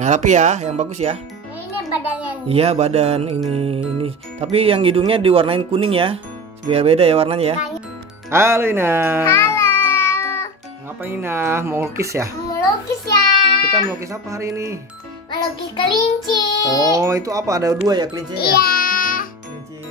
Yang rapi ya, yang bagus ya. Ini badannya nih. Iya, badan ini. Tapi yang hidungnya diwarnain kuning ya. Biar beda ya warnanya ya. Halo Ina. Halo. Ngapain Ina? Mau lukis ya? Melukis ya. Kita melukis apa hari ini? Melukis kelinci. Oh, itu apa? Ada dua ya kelincinya ya? Iya. Kelinci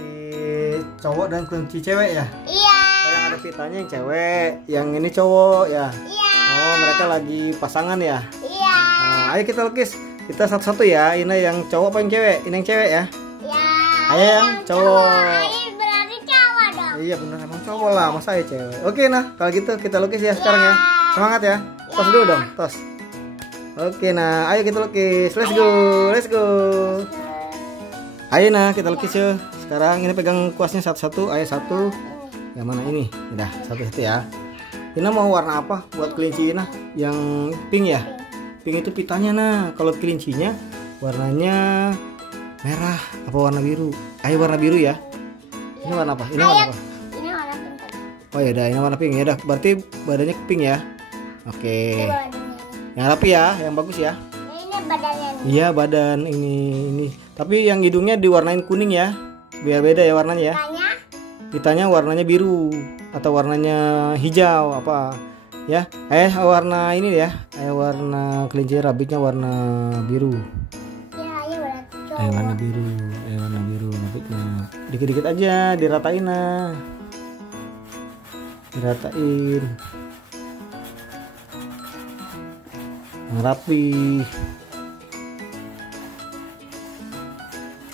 cowok dan kelinci cewek ya? Iya. Oh, yang ada pitanya yang cewek, yang ini cowok ya? Iya. Oh, mereka lagi pasangan ya? Iya. Nah, ayo kita lukis. Kita satu-satu ya. Ina yang cowok apa yang cewek? Ina yang cewek ya? Ya. Ayo yang cowok. Ayo berarti cowok dong. Iya bener, emang cowok lah, masa ya cewek. Oke nah, kalau gitu kita lukis ya sekarang ya. Semangat ya. Tos dulu dong, tos. Oke nah, ayo kita lukis. Let's go, let's go. Ayo nah, kita lukis yuk. Sekarang ini pegang kuasnya satu-satu. Ayo satu. Yang mana ini? Udah, satu-satu ya. Ina mau warna apa buat kelinci Ina? Yang pink ya? Pink itu pitanya nah. Kalau kelincinya warnanya merah apa warna biru? Ayo warna biru ya. Ini warna apa? Ini warna apa? Ini warna pink. Oh ya udah, ini warna pink ya. Udah, berarti badannya pink ya. Oke. Ini badannya. Yang rapi ya, yang bagus ya. Ini badannya nih. Iya, badan ini. Tapi yang hidungnya diwarnain kuning ya. Biar beda ya warnanya ya. Tanya. Pitanya warnanya biru atau warnanya hijau apa ya? Warna ini ya. Warna kelinci rabbitnya warna biru. Ya, ayo berarti cowok. Warna biru. Warna biru rabbitnya. Dikit-dikit aja diratain nah. Diratain. Yang rapi.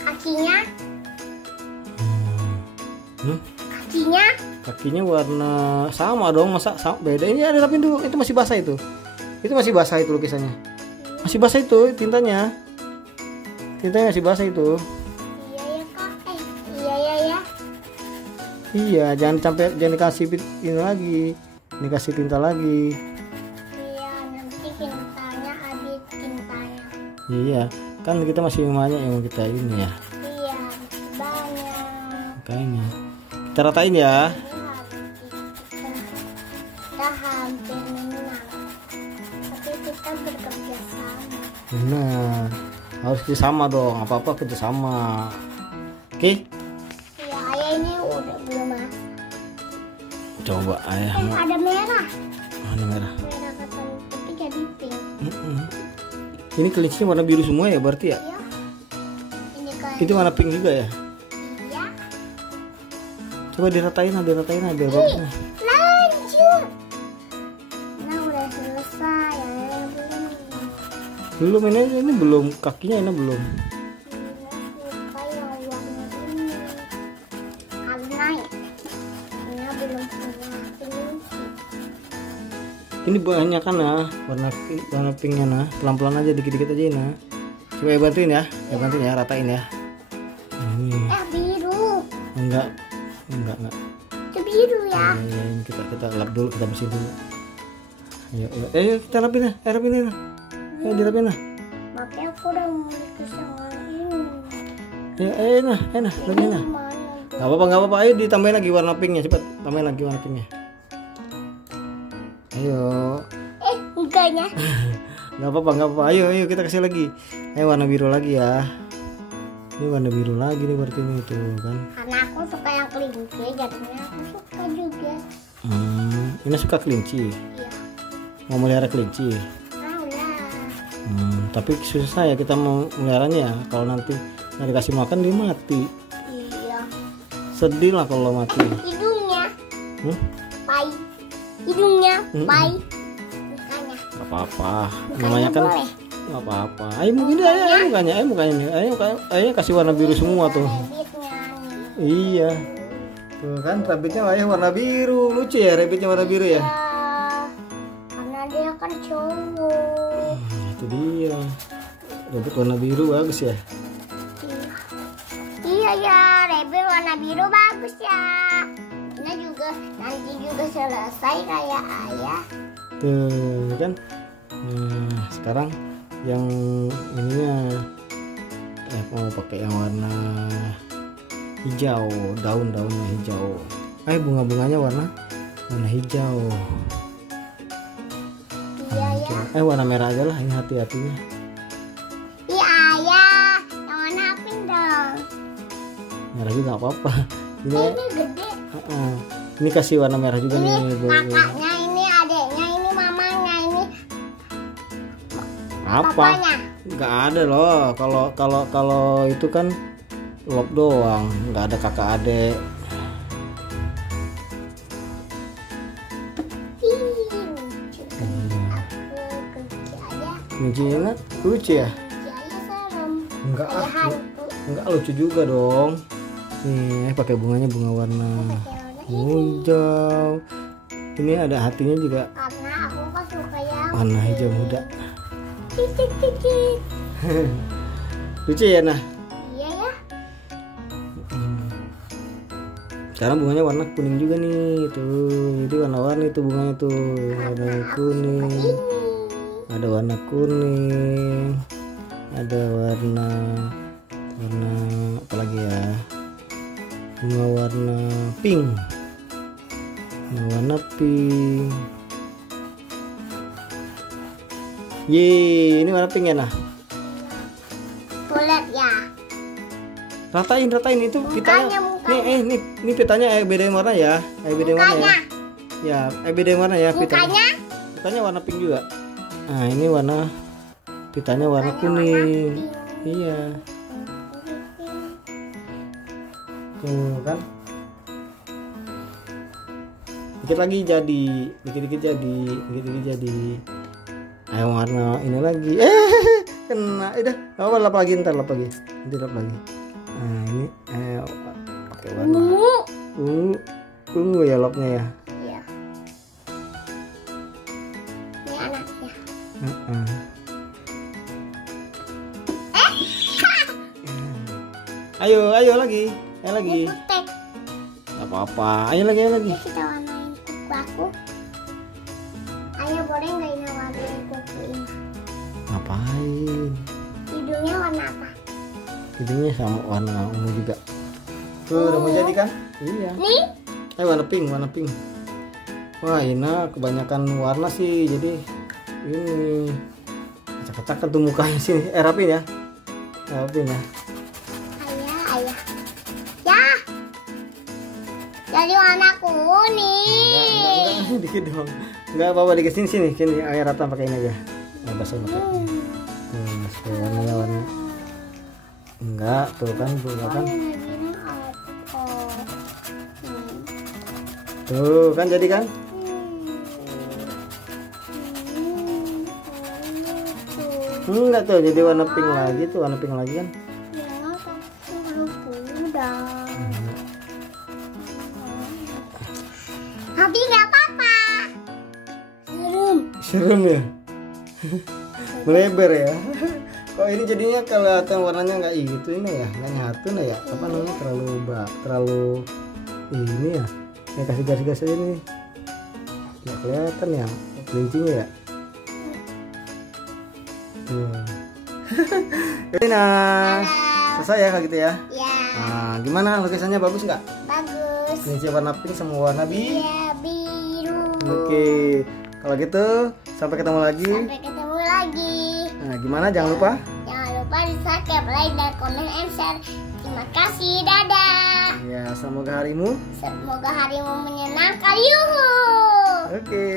Kakinya. Hmm? Kakinya. Kakinya warna sama dong, masa sama beda? Ini ada rapin dulu, itu masih basah itu. Itu masih basah itu lukisannya. Masih basah itu tintanya. Tintanya masih basah itu. Iya ya kak. Iya ya. Iya, jangan dikasih ini lagi. Ini kasih tinta lagi. Iya, nanti tintanya habis tintanya. Iya, kan kita masih banyak yang kita ini ya. Iya, banyak. Makanya kita ratain ya. Kita hampir menang. Tapi kita bekerja sama. Benar, harus kerjasama dong. Apa-apa kerjasama. Oke? Ya, ayah ini udah belum mas. Coba ayah mau. Ada merah. Mana merah? Merah kata tapi jadi pink. Ini kelincinya warna biru semua ya berarti ya? Iya. Ini kayak. Itu warna pink juga ya? Iya. Coba diratain biar bagus. Lanjut. Nah udah selesai. Ya belum. Belum ini belum kakinya ini belum. Kayak warna ini. Karena ini belum semua kelinci. Ini banyak kan nah warna pinknya nah. Pelan-pelan aja dikit-dikit aja nah. Coba ya bantuin ya. Bantuin ya, ratain ya. Ini Biru. enggak. Itu biru ya. Ya, ini kita lap dulu, kita bersihin dulu. Ayo kita rapin ya. Rapin ya. Ayo dirapin lah. Makanya aku udah melukis yang ini. Ayo rapin lah. Gak apa-apa. Ayo ditambahin lagi warna pinknya, cepat. Tambahin lagi warna pinknya. Ayo. Enggaknya. Gak apa-apa. Ayo kita kasih lagi. Ayo warna biru lagi ya. Ini warna biru lagi nih berarti ini tuh kan. Karena aku suka yang kelinci, jadinya aku suka juga. Ini suka kelinci. Iya. Mau melihara kelinci. Mau lah. Tapi susah ya kita mau meliharanya ya. Kalau nanti nggak dikasih makan dia mati. Iya. Sedih lah kalau mati. Hidungnya. Hmm? Pai. Hidungnya. Pai. Mukanya. Gak apa-apa. Mukanya Namanya kan boleh. gak apa-apa. Ayo mungkin dia ayo mukanya nih. Ayo kasih warna biru semua tuh. Rabbitnya nih. Iya. Tuh kan rabbitnya warna biru. Lucu ya rabbitnya warna biru ya. Ya. Karena dia kan cowok. Itu dia. Rabbit warna biru bagus ya. Iya ya, rabbit warna biru bagus ya. Nah juga nanti juga selesai kayak ayah. Tuh kan. Nah, sekarang yang ininya mau pakai yang warna hijau, daun-daunnya hijau. Bunga-bunganya warna hijau. Iya ya. Warna merah aja lah, ini hati-hatinya. Merah juga nggak apa-apa. Ini, Ini gede. ini kasih warna merah juga Ini nih. kakaknya, ini adeknya, ini mamanya, ini Apa? papanya. Nggak ada loh. Kalau itu kan lop doang, nggak ada kakak adek. Lucu. Aku kunci aja. Kuncinya lucu ya? Kunci aja serem. Enggak, Kayak hantu. enggak lucu juga dong. Nih, pakai bunganya bunga warna hijau. Ini ada hatinya juga Karena aku kan suka yang warna hijau muda. titik-titik. Lucu ya, nah. Iya ya. Sekarang bunganya warna kuning juga nih, tuh. Jadi warna-warni tuh bunganya tuh. Ada kuning, Ini. ada warna kuning, ada warna apa lagi ya? Bunga warna pink. Bunga warna pink. Yeay, ini warna pink ya, nah. Tulet ya. Ratain itu pitanya. Mukanya. Ini pitanya bedain warna ya. Bedain warna ya. Mukanya. Ya, bedain warna ya pitanya. Mukanya. Pitanya warna pink juga. Nah, ini warna pitanya warna kuning. Iya. Tuh kan. Dikit lagi jadi, dikit-dikit jadi. Ayo warna ini lagi. Kena. Udah, lap lagi ntar lap lagi. Nanti lap lagi. Nah, ini pakai warna ungu ya lapnya ya. Iya. Ini anaknya. Ayo lagi. Ini kutek. Gak apa-apa. Ayo lagi. Kita warnain kuku aku. Ayo boleh nggak ini warnain kuku ini? Ngapain? Hidungnya warna apa? Hidungnya sama warna ungu juga. Tuh udah mau jadi kan? Iya. Nih. Warna pink. Wah, Ina kebanyakan warna sih, jadi ini acak-acakan tuh mukanya sini. Rapin ya. Ayah. Ya. Jadi warna kuning. Enggak, dikit dong. Enggak apa-apa, dikit sini. Air rata pakai ini aja. Nah, basah pakai. Warna. Enggak, tuh kan, kan. Tuh kan jadi kan? Enggak tuh, jadi warna pink lagi tuh, warna pink lagi kan? Tapi nggak apa-apa. Serem ya? Melebar ya? Kok ini jadinya kelihatan warnanya nggak gitu ini ya? Nggak nyatu nah ya? Apa namanya terlalu ini ya? Yang kasih gas-gas aja nih. Nggak kelihatan ya kelincinya ya? Ini nah selesai ya kayak gitu ya? Ya. Nah, gimana lukisannya bagus nggak? Bagus. Kelinci warna pink sama warna Iya, biru. Oke, kalau gitu sampai ketemu lagi. Sampai ketemu lagi. Nah, gimana? Jangan lupa. Jangan lupa di subscribe, like, dan komen, and share. Terima kasih, dadah. Ya, semoga harimu. Semoga harimu menyenangkan. Yuhu. Oke.